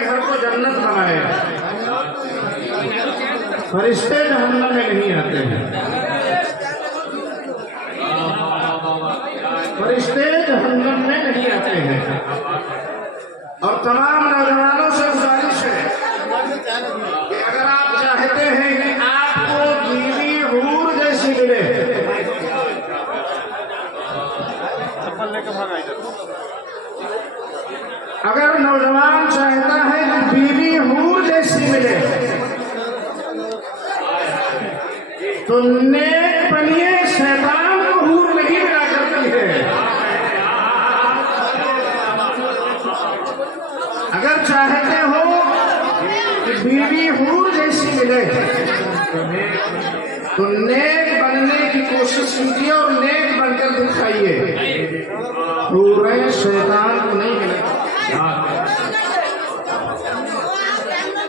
گھر کو جنت بنائے، فرشتے جہنم میں نہیں آتے ہیں، فرشتے جہنم میں نہیں آتے ہیں۔ اور تمام نوجوانوں سے گزارش ہے کہ اگر آپ چاہتے ہیں کہ آپ کو بیوی حور جیسی ملے، اگر نوجوان چاہتا ہے کہ بیوی حور جیسی ملے تو نیک بنیے، شیطان کو حور نہیں ملا کرتی ہے۔ اگر چاہتے ہو کہ بیوی حور جیسی ملے تو نیک بننے کی کوشش کیجیے اور نیک بن کر دکھائیے، حوریں شیطان کو نہیں ملے۔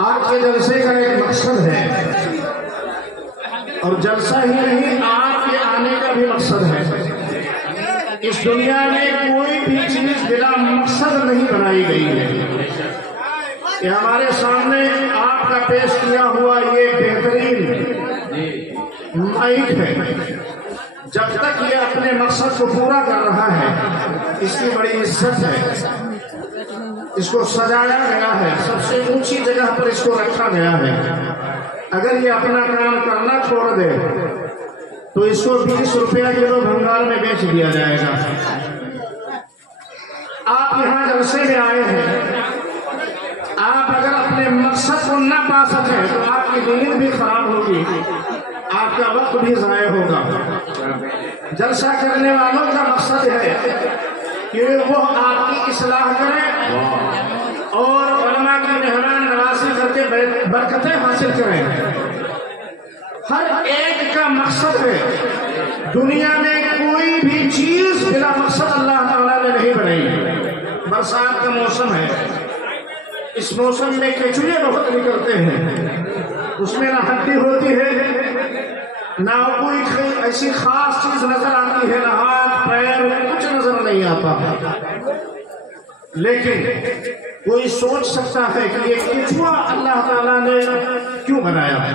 آپ کے جلسے کا ایک مقصد ہے، اور جلسہ ہی نہیں، آپ کے آنے کا بھی مقصد ہے۔ اس دنیا میں کوئی بھی چیز بلا مقصد نہیں بنائی گئی ہے۔ کہ ہمارے سامنے آپ کا پیش کیا ہوا یہ بہترین مائک ہے، جب تک یہ اپنے مقصد کو پورا کر رہا ہے اس کی بڑی عزت ہے، اس کو سجایا گیا ہے، سب سے اونچی جگہ پر اس کو رکھا گیا ہے۔ اگر یہ اپنا کام کرنا چھوڑ دے تو اس کو 20 روپیہ کلو بھنگال میں بیچ دیا جائے گا۔ آپ یہاں جلسے میں آئے ہیں، آپ اگر اپنے مقصد کو نہ پا سکیں تو آپ کی نیند بھی خراب ہوگی، آپ کا وقت بھی ضائع ہوگا۔ جلسہ کرنے والوں کا مقصد ہے کہ وہ آپ کی اصلاح کریں اور علماء کی مہمان نوازی کر کے برکتیں حاصل کریں۔ ہر ایک کا مقصد ہے، دنیا میں کوئی بھی چیز بلا مقصد اللہ تعالیٰ نے نہیں بنائی۔ برسات کا موسم ہے، اس موسم میں کیچوئے بہت نکلتے ہیں، اس میں نہ ہڈی ہوتی ہے، نہ کوئی ایسی خاص چیز نظر آتی ہے، نہ ہاتھ پیر کچھ نظر نہیں آتا۔ لیکن کوئی سوچ سکتا ہے کہ یہ کیچوا اللہ تعالیٰ نے کیوں بنایا ہے؟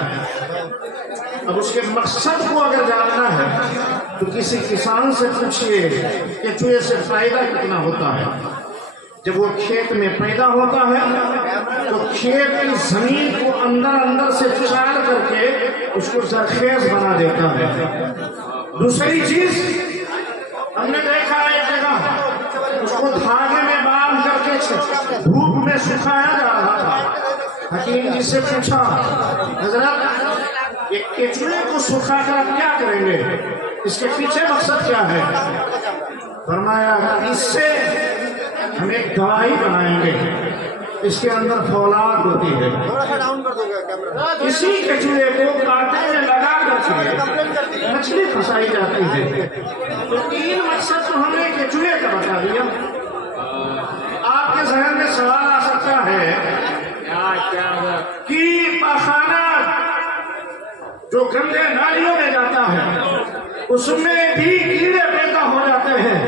اب اس کے مقصد کو اگر جاننا ہے تو کسی کسان سے پوچھئے کیچوے سے فائدہ کتنا ہوتا ہے۔ جب وہ کھیت میں پیدا ہوتا ہے تو کھیت کی زمین کو اندر سے چال کر کے اس کو زرخیز بنا دیتا ہے۔ دوسری چیز ہم نے دیکھا ایک جگہ اس کو دھاگے میں باندھ کر کے دھوپ میں سکھایا جا رہا تھا۔ حکیم جی سے پوچھا، حضرت یہ کیچوے کو سکھا کر آپ کیا کریں گے، اس کے پیچھے مقصد کیا ہے؟ فرمایا اس سے ہم ایک دوائی بنائیں گے، اس کے اندر فولاد ہوتی ہے، اسی کیچوے کو کانٹے میں لگا کر مچھلی پھنسائی جاتی ہے۔ تو 3 مقصد تو ہم نے کیچوے کا بتا دیا۔ آپ کے ذہن میں سوال آ سکتا ہے کہ پاخانہ جو گندے نالیوں میں جاتا ہے اس میں بھی کیڑے پیدا ہو جاتے ہیں۔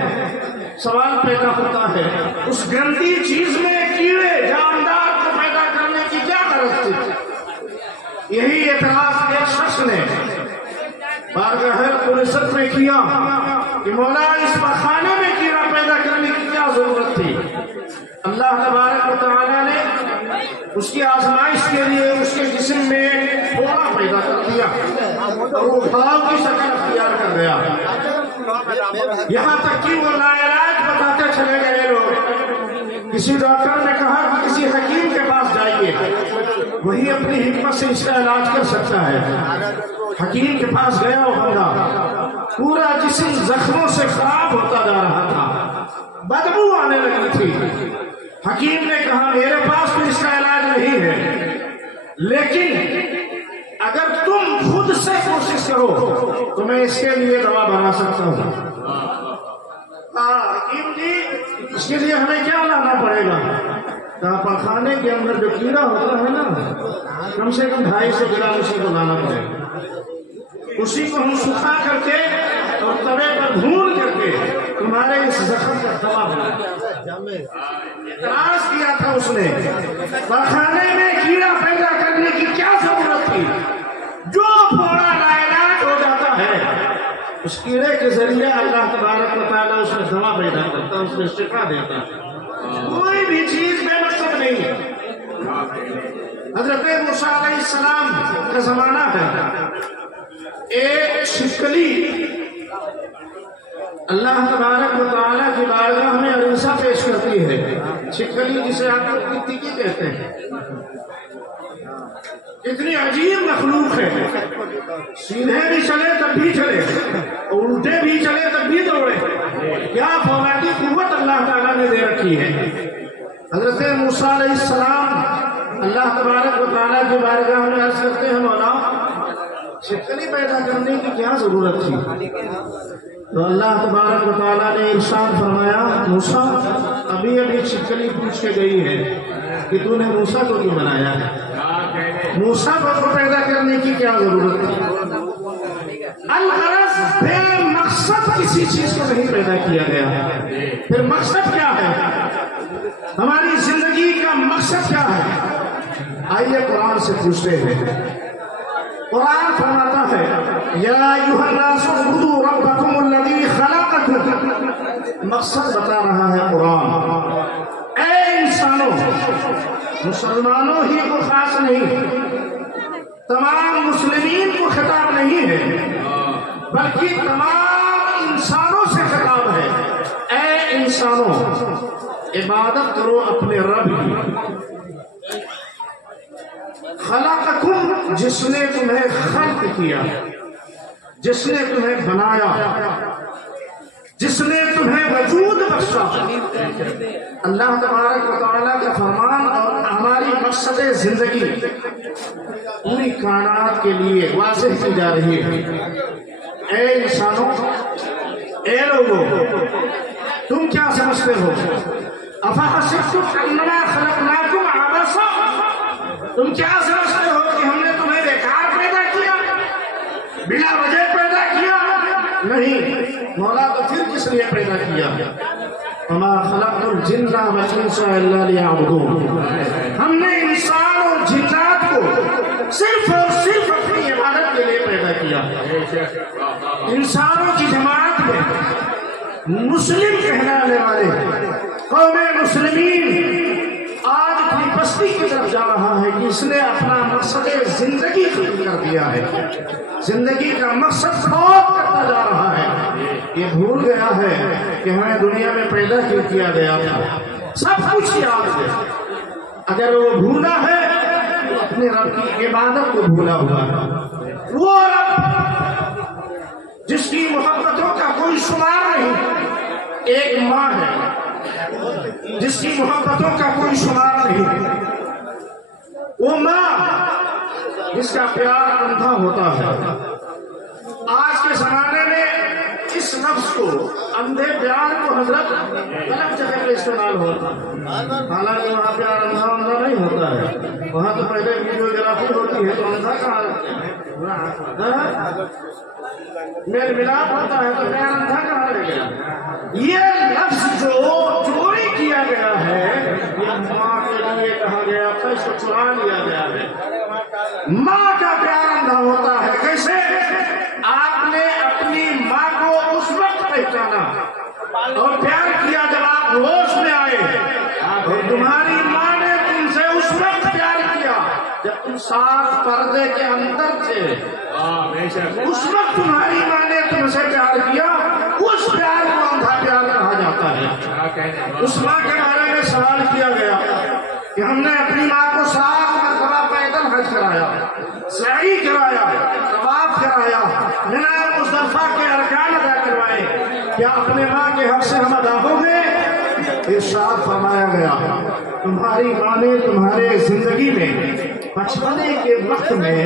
سوال پیدا ہوتا ہے اس گندی چیز میں کیڑے جاندار کو پیدا کرنے کی کیا غرض تھی؟ یہی اعتراض ایک شخص نے بارگاہ العزت میں کیا کہ مولا اس پخانے میں کیڑا پیدا کرنے کی کیا ضرورت تھی؟ اللہ تبارک و تعالیٰ نے اس کی آزمائش کے لیے اس کے جسم میں پھوڑا پیدا کر دیا اور وہ پھاؤ کی شکل اختیار کر گیا، یہاں تک کہ وہ لاعلاج بتاتے چلے گئے لوگ۔ کسی ڈاکٹر نے کہا کہ کسی حکیم کے پاس جائیے، وہی اپنی حکمت سے اس کا علاج کر سکتا ہے۔ حکیم کے پاس گیا وہ بندہ، پورا جسم زخموں سے خراب ہوتا جا رہا تھا، بدبو آنے لگی تھی۔ حکیم نے کہا میرے پاس تو اس کا علاج نہیں ہے، لیکن اگر تم خود سے کوشش کرو تو میں اس کے لیے دوا بنا سکتا ہوں۔ حکیم جی اس کے لیے ہمیں کیا لانا پڑے گا؟ کہا پخانے کے اندر جو کیڑا ہوتا ہے نا، کم سے کم 250 گرام اسی کو لانا پڑے گا، اسی کو ہم سکھا کر کے اور توے پر بھون کر کے تمہارے اس زخم کا دوا بنا اعتراض کیا تھا اس نے، کھانے میں کیڑا پیدا کرنے کی کیا ضرورت تھی؟ جو پھوڑا لاعلاج ہو جاتا ہے اس کیڑے کے ذریعے اللہ تبارک و تعالیٰ اس میں دوا پیدا کرتا، اس میں شفا دیتا۔ کوئی بھی چیز بے مقصد نہیں ہے۔ حضرت موسیٰ علیہ السلام کا زمانہ ہے، ایک چھپکلی اللہ تبارک و تعالیٰ کی بارگاہ میں عریضہ پیش کرتی ہے۔ چھپکلی جسے آپ لوگ ٹکی کہتے ہیں، اتنی عجیب مخلوق ہے، سیدھے بھی چلے تب بھی چلے، الٹے بھی چلے تب بھی دوڑے۔ کیا فولاتی قوت اللہ تعالیٰ نے دے رکھی ہے۔ حضرت موسیٰ علیہ السلام اللہ تبارک و تعالیٰ کی بارگاہ میں عرض کرتے ہیں، مولا چھپکلی پیدا کرنے کی کیا ضرورت تھی؟ تو اللہ تبارک و تعالیٰ نے ارشاد فرمایا، موسیٰ ابھی چھپکلی پوچھ کے گئی ہے کہ تو نے موسیٰ کو کیوں بنایا ہے؟ موسیٰ کو پیدا کرنے کی کیا ضرورت تھی؟ الغرض بے مقصد کسی چیز کو نہیں پیدا کیا گیا ہے۔ پھر مقصد کیا ہے؟ ہماری زندگی کا مقصد کیا ہے؟ آئیے قرآن سے پوچھتے ہیں۔ قرآن فرماتا ہے، یا ایھا الناس اعبدوا ربکم الذی خلقکم۔ مقصد بتا رہا ہے قرآن۔ اے انسانوں، مسلمانوں ہی کو خاص نہیں، تمام مسلمین کو خطاب نہیں ہے، بلکہ تمام انسانوں سے خطاب ہے۔ اے انسانوں، عبادت کرو اپنے رب کی، خلقکم، جس نے تمہیں خلق کیا، جس نے تمہیں بنایا، جس نے تمہیں وجود بخشا۔ اللہ تبارک و تعالیٰ کا فرمان اور ہماری مقصد زندگی پوری کائنات کے لیے واضح کی جا رہی ہے۔ اے انسانوں، اے لوگوں، تم کیا سمجھتے ہو؟ افحسبتم انما خلقناکم عبثا، تم کیا سمجھتے ہو کہ ہم نے تمہیں بیکار پیدا کیا، بلا وجہ پیدا کیا؟ نہیں، مولا تو پھر کس لیے پیدا کیا؟ وما خلقت الجن والانس الا لیعبدون۔ ہم نے انسان اور جنات کو صرف اور صرف اپنی عبادت کے لیے پیدا کیا۔ انسانوں کی جماعت میں مسلم کہلانے والے قوم مسلمین آج اپنی پستی کی طرف جا رہا ہے کہ اس نے اپنا مقصد زندگی ختم کر دیا ہے، زندگی کا مقصد فوت کرتا جا رہا ہے۔ یہ بھول گیا ہے کہ ہمیں دنیا میں پیدا کیوں کیا گیا تھا، سب کچھ یاد ہے۔ اگر وہ بھولا ہے تو اپنے رب کی عبادت کو بھولا ہوا ہے۔ وہ رب جس کی محبتوں کا کوئی شمار نہیں، ایک ماں ہے جس کی محبتوں کا کوئی شمار نہیں، وہ ماں جس کا پیار اندھا ہوتا ہے۔ آج کے زمانے میں اس نفس کو، اندھے پیار کو حضرت غلط جگہ پہ استعمال ہوتا ہے، حالانکہ وہاں پیار اندھا نہیں ہوتا ہے، وہاں تو پہلے ویڈیوگرافی ہوتی ہے تو اندھا کہاں رکھتے ہیں، میل ملاپ ہوتا ہے تو پیار اندھا کہاں رہ گیا؟ یہ لفظ جو چوری کیا گیا ہے، یہ ماں کے لیے کہا گیا، اس کو چرا لیا گیا ہے۔ ماں کا پیار اندھا ہوتا ہے، کیسے؟ آپ نے اپنی ماں کو اس وقت پہچانا اور پیار کیا جب آپ ہوش میں آئے، اور تمہاری ماں نے تم سے اس وقت پیار کیا جب تم ساتھ پردے کے اندر تھے، اس وقت تمہاری ماں نے تم سے پیار کیا۔ اس پیار کو اندھا پیار کہا جاتا ہے۔ اس ماں کے بارے میں سوال کیا گیا کہ ہم نے اپنی ماں کو 7 مرتبہ پیدل حج کرایا، سعی کرایا، طواف کرایا، منا مزدلفہ کے ارکان ادا کروائے، کیا اپنے ماں کے حق سے ہم ادا ہو گئے؟ ارشاد فرمایا گیا، تمہاری ماں نے تمہارے زندگی میں بچپنے کے وقت میں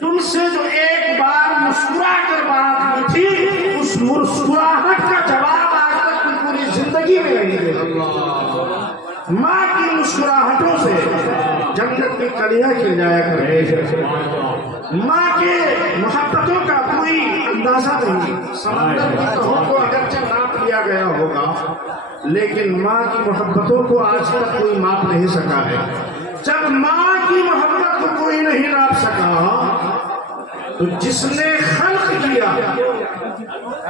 تم سے جو ایک بار مسکرا کر بات کی تھی، اس مسکراہٹ کا جواب آج تک تم پوری زندگی میں نہیں دے۔ ماں کی مسکراہٹوں سے جنت کی کلیاں کھل جایا کرے. ماں کے محبتوں کا کوئی اندازہ نہیں. سمندر کی تہوں کو اگرچہ ناپ لیا گیا ہوگا لیکن ماں کی محبتوں کو آج تک کوئی ماپ نہیں سکا ہے. جب ماں کی محبت کو کوئی نہیں ناپ سکا تو جس نے خلق کیا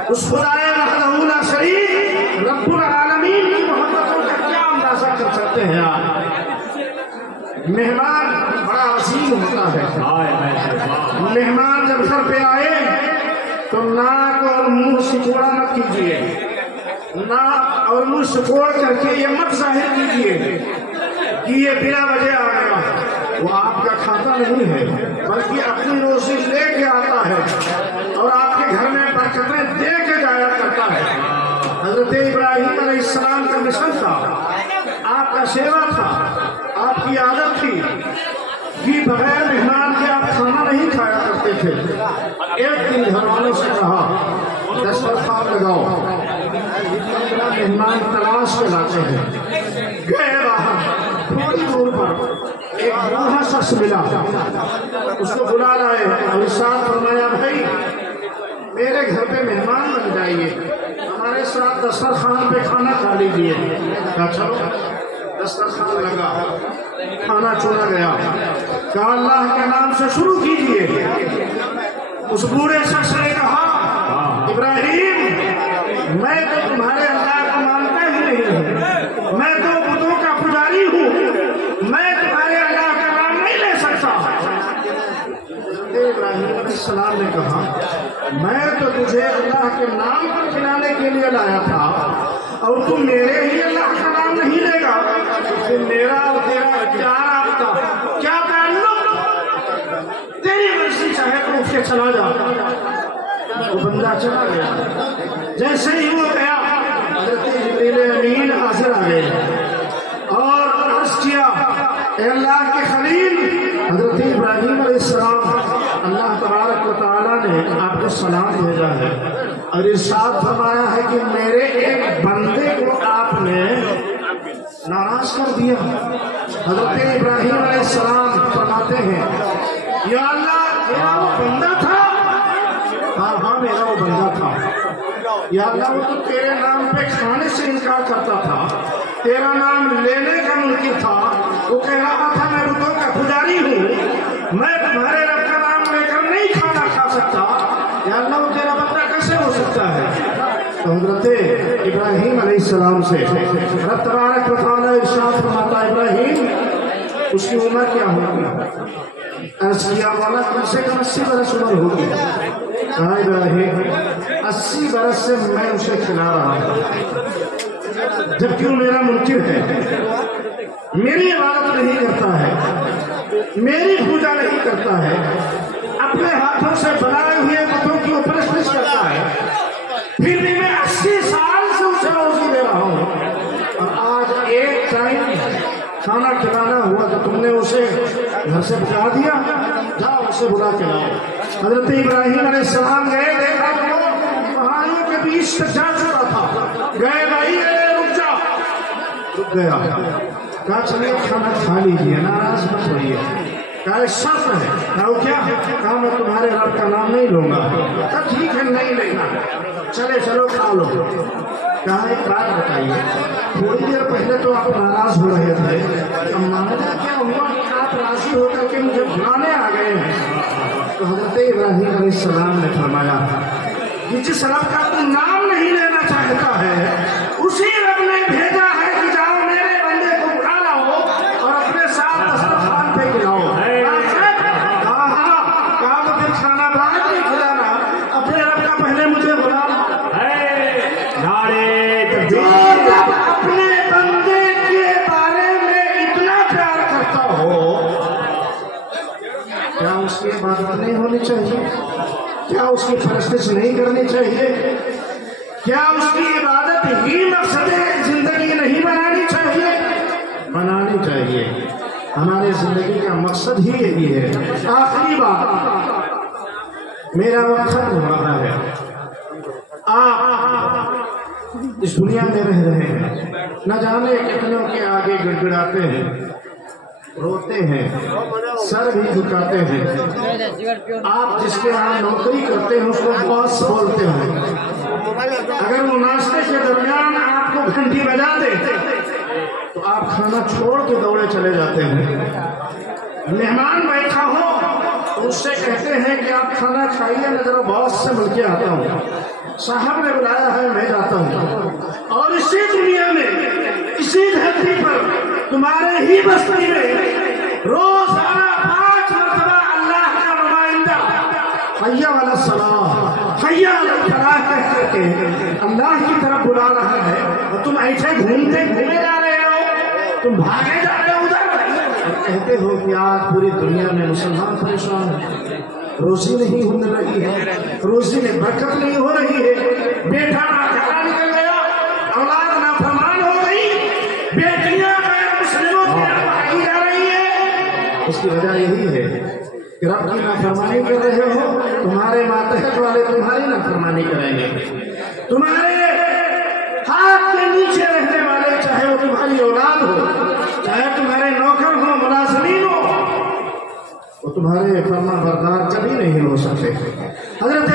اس خدائے وحدہ لا شریک رب العالمین کی محبتوں کا کیا اندازہ کر سکتے ہیں آپ؟ مہمان بڑا عظیم ہوتا ہے. مہمان جب گھر پہ آئے تو ناک اور منہ سکوڑا مت کیجیے. ناک اور منہ سکوڑ کر کے یہ مت ظاہر کیجیے کہ یہ بلا وجہ آ گیا. وہ آپ کا کھاتا نہیں ہے بلکہ اپنی روزی لے کے آتا ہے اور آپ کے گھر میں برکتیں دے کے جایا کرتا ہے. حضرت ابراہیم علیہ السلام کا مشن تھا, آپ کا سیوا تھا, آپ کی عادت تھی کہ بغیر مہمان کے آپ کھانا نہیں کھایا کرتے تھے. ایک دن گھر والوں سے کہا دسترخوان لگاؤ. مہمان تلاش کے لاتے ہیں. گئے باہر, تھوڑی دور پر ایک بوڑھا شخص ملا, اس کو بلا لائے اور ارشاد فرمایا بھائی میرے گھر پہ مہمان بن جائیے, ہمارے ساتھ دسترخوان پہ کھانا کھا لیجیے. کہا چلو. دسترخوان لگا, کھانا چنا گیا. کہا اللہ کے نام سے شروع کیجیے. اس بوڑھے شخص نے کہا ابراہیم میں تو تمہارے اللہ کو مانتا ہی نہیں ہوں, میں تو بتوں کا پجاری ہوں, میں تمہارے اللہ کا نام نہیں لے سکتا. ابراہیم علیہ السلام نے کہا میں تو تجھے اللہ کے نام پر کھلانے کے لیے لایا تھا اور تم میرے ہی اللہ کا نام نہیں لے گا. میرا اور تیرا کیا رابطہ, کیا تعلق؟ تیری مرضی چاہے تو اٹھ کے چلا جا. وہ بندہ چلا گیا. جیسے ہی وہ گیا حضرت جبریل امین حاضر آ گئے اور عرض کیا اے اللہ کے خلیل حضرت ابراہیم علیہ السلام, اللہ تبارک و تعالیٰ نے آپ کو سلام بھیجا ہے اور ارشاد فرمایا ہے کہ میرے ایک بندے کو آپ نے ناراض کر دیا. حضرت ابراہیم علیہ السلام فرماتے ہیں یا اللہ میرا وہ بندہ تھا. ہاں میرا وہ بندہ تھا. یا اللہ وہ تو تیرے نام پہ کھانے سے انکار کرتا تھا, تیرا نام لینے کا منکر تھا. وہ کہہ رہا تھا میں بتوں کا پجاری ہوں, میں تمہارے رب کا نام لے کر نہیں کھانا کھا سکتا. یا اللہ وہ تیرا بندہ کیسے ہو سکتا ہے؟ تو حضرت ابراہیم علیہ السلام سے رب تبارک و تعالیٰ ارشاد فرماتا ابراہیم اس کی عمر کیا ہوگی؟ عرض کیا مولا کم سے کم 80 برس عمر ہوگی. کہا ابراہیم 80 برس سے میں اسے کھلا رہا ہوں جبکہ وہ میرا منکر ہے, میری عبادت نہیں کرتا ہے, میری پوجا نہیں کرتا ہے, اپنے ہاتھوں سے بنائے ہوئے بتوں کی پرستش کرتا ہے. پھر بھی میں 80 سال سے اسے روزی دے رہا ہوں اور آج ایک ٹائم کھانا کھلانا ہوا تو تم نے اسے گھر سے بلا دیا. جاؤ اسے بلا کے لاؤ. حضرت ابراہیم علیہ السلام گئے, دیکھا پہاڑیوں کے بیچ تک جا چکا تھا. گئے بھائی رک جا. رک گیا. کہا چلیے کھانا کھا لیجیے, ناراض مت ہوئیے. کہا شرط ہے. کہا کیا؟ کہا میں تمہارے رب کا نام نہیں لوں گا. کہا ٹھیک ہے نہیں لینا, چلو کھا لو. کہا ایک بات بتائیے, تھوڑی دیر پہلے تو آپ ناراض ہو رہے تھے, اب معاملہ کیا ہوا کہ آپ راضی ہو کر کے مجھے بلانے آ گئے ہیں؟ تو حضرت ابراہیم علیہ السلام نے فرمایا کہ جس رب کا تو نام نہیں لینا چاہتا ہے اسی رب نے بھیجا ہے کہ جاؤ میرے بندے کو بلا لاؤ اور اپنے ساتھ دسترخوان پہ کھلاؤ. کہا تو پھر کھانا بعد نہیں کھلانا, اپنے رب کا پہلے مجھے بلا لاؤ. اپنے بندے کے بارے میں اتنا پیار کرتا ہو, کیا اس کی عبادت نہیں ہونی چاہیے؟ کیا اس کی پرستش نہیں کرنی چاہیے؟ کیا اس کی عبادت ہی مقصد زندگی نہیں بنانی چاہیے؟ بنانی چاہیے. ہماری زندگی کا مقصد ہی یہی ہے. آخری بات, میرا وقت ختم ہو رہا ہے. آپ اس دنیا میں رہ رہے ہیں، نہ جانے کتنوں کے آگے گڑگڑاتے ہیں، روتے ہیں، سر بھی جھکاتے ہیں۔ آپ جس کے یہاں نوکری کرتے ہیں اس کو باس بولتے ہیں، اگر وہ ناشتے کے درمیان آپ کو گھنٹی بجا دے تو آپ کھانا چھوڑ کے دوڑے چلے جاتے ہیں۔ مہمان بیٹھا ہو تو اس سے کہتے ہیں کہ آپ کھانا کھائیے، میں ذرا باس سے مل کے آتا ہوں، صاحب نے بلایا ہے میں جاتا ہوں۔ اور اسی دنیا میں اسی دھرتی پر تمہارے ہی بستی میں روزانہ 5 مرتبہ اللہ کا نمائندہ حی علی الصلاۃ حی علی الفلاح کہہ کے اللہ کی طرف بلا رہا ہے، اور تم ایسے گھومتے جا رہے ہو، تم بھاگے جا رہے ہو ادھر، کہتے ہو کہ آج پوری دنیا میں مسلمان پریشان ہیں، روزی نہیں ہونے لگی ہے، روزی میں برکت نہیں ہو رہی ہے، بیٹا ناکارہ نکل گیا، اولاد نافرمان ہو گئی، بیٹیاں غیر مسلموں کی بھاگی جا رہی ہیں۔ اس کی وجہ یہی ہے کہ رب کی نافرمانی کر رہے ہو، تمہارے ماتحت والے تمہاری نافرمانی کریں گے، تمہارے ہاتھ کے نیچے رہنے والے چاہے وہ تمہاری اولاد ہو، چاہے تمہارے نوکر ہو، ملازمین ہو، وہ تمہارے فرما بردار کبھی نہیں ہو سکتے۔ حضرت